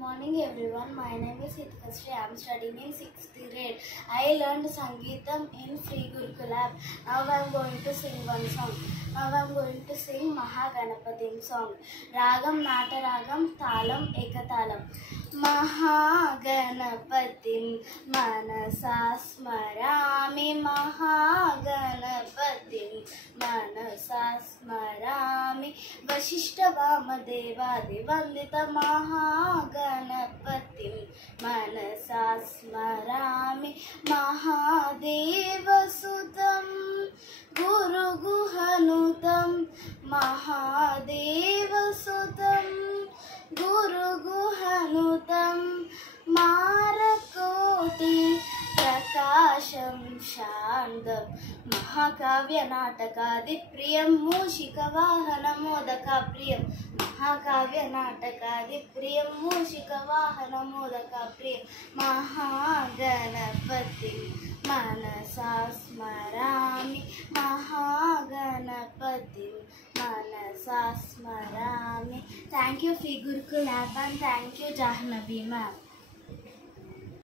Morning everyone, my name is Hitkasri. I am studying in 6th grade. I learned Sangeetam in Free Gurukul app. Now I am going to sing one song. Now I am going to sing Mahaganapatim song. Ragam Nata Ragam Talam Ekatalam. Mahaganapatim Manasa Smarami. Mahaganapatim Manasa Smarami. Vashishta Vamadevadi Vandita Mahaganapatim Manasa Smarami. Mahadevasutam Guru Guhanutam Mahadevasutam Guru Guhanutam Marakoti Prakasham Shandam Mahakavya Natakadi Priyam Mushika Vahana Modaka Priyam Mahakavya Natakadi Priyam Mushika Vahana Modaka Priyam Mahaganapati Manasa Smarami. Mahaganapati Manasa Smarami. Thank you Free Gurukul app and thank you Jahnavi ma'am.